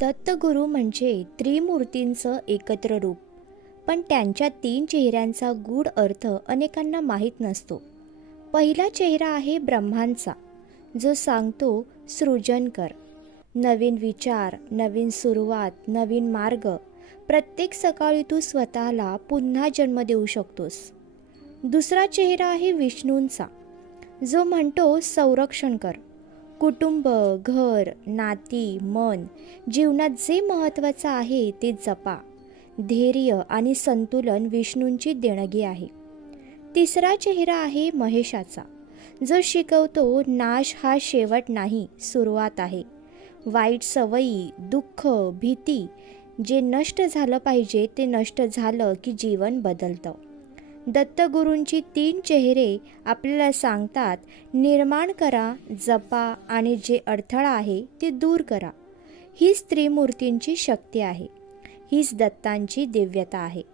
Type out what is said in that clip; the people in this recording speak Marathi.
दत्तगुरू म्हणजे त्रिमूर्तींचं एकत्र रूप. पण त्यांच्या तीन चेहऱ्यांचा गूढ अर्थ अनेकांना माहीत नसतो. पहिला चेहरा आहे ब्रह्मांचा जो सांगतो सृजन कर नवीन विचार नवीन सुरुवात नवीन मार्ग. प्रत्येक सकाळी तू स्वतःला पुन्हा जन्म देऊ शकतोस. दुसरा चेहरा आहे विष्णूंचा जो म्हणतो संरक्षण कर कुटुंब घर नाती मन जीवनात जे महत्त्वाचं आहे ते जपा. धैर्य आणि संतुलन विष्णूंची देणगी आहे. तिसरा चेहरा आहे महेशाचा. जो शिकवतो नाश हा शेवट नाही सुरुवात आहे. वाईट सवयी दुःख भीती जे नष्ट झालं पाहिजे ते नष्ट झालं की जीवन बदलतं. दत्तगुरूंची तीन चेहरे आपल्याला सांगतात निर्माण करा जपा आणि जे अडथळा आहे ते दूर करा. हीच त्रिमूर्तींची शक्ती आहे. हीच दत्तांची दिव्यता आहे.